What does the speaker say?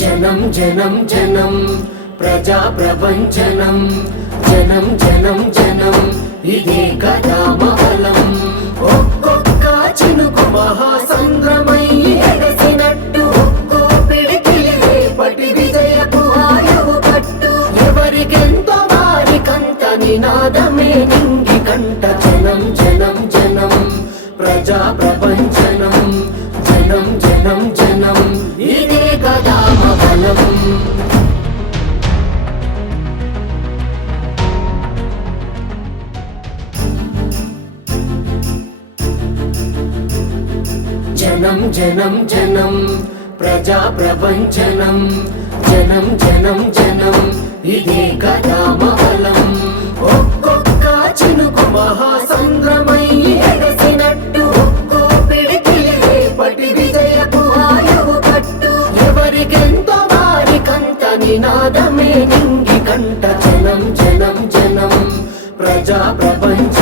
జనం జనం జనం ప్రజా ప్రపంచనం, జనం జనం జనం ఇదే కదా మహలం. ఒక్కొక్క చినుకు మహాసంద్రమై ఎగసినట్టు, ఒక్కో పిడికిలి రేపటి విజయపు ఆయువు కట్టు. ఎవరికెంతో వారికంత నినాదమే నింగి కంట. జనం జనం జనం ప్రజా ప్రపంచనం, జనం జనం జనం ఇదే కదా మహలం. జనం జనం జనం ప్రజా ప్రపంచనం, జనం జనం జనం ఇదే కదా మహలం. ఒక్కొక్క చినుకు మహాసంద్రమై ఎగసినట్టు, ఒక్కో పిడికిలి రేపటి విజయపు ఆయువు కట్టు. ఎవరికెంతో వారికంత నినాదమే నింగి కంట. జనం జనం జనం ప్రజా ప్రపంచ